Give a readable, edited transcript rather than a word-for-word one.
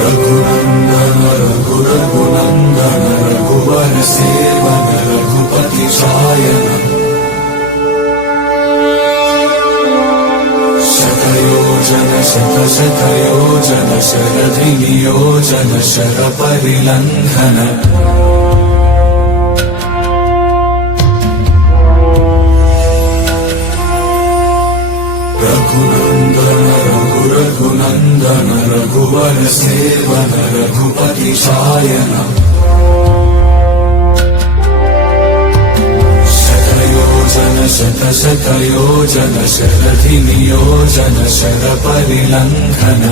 Raghunandan Raghunandan Raghubar seven Raghupati Shayan शतयोजन शतशतयोजन शरधिनियोजन शरपरिलंघन Raghunandan Raghunandan Raghubar seven Raghupati Shayan शतयोजन शतशतयोजन शरधिनियोजन शरपरिलंघन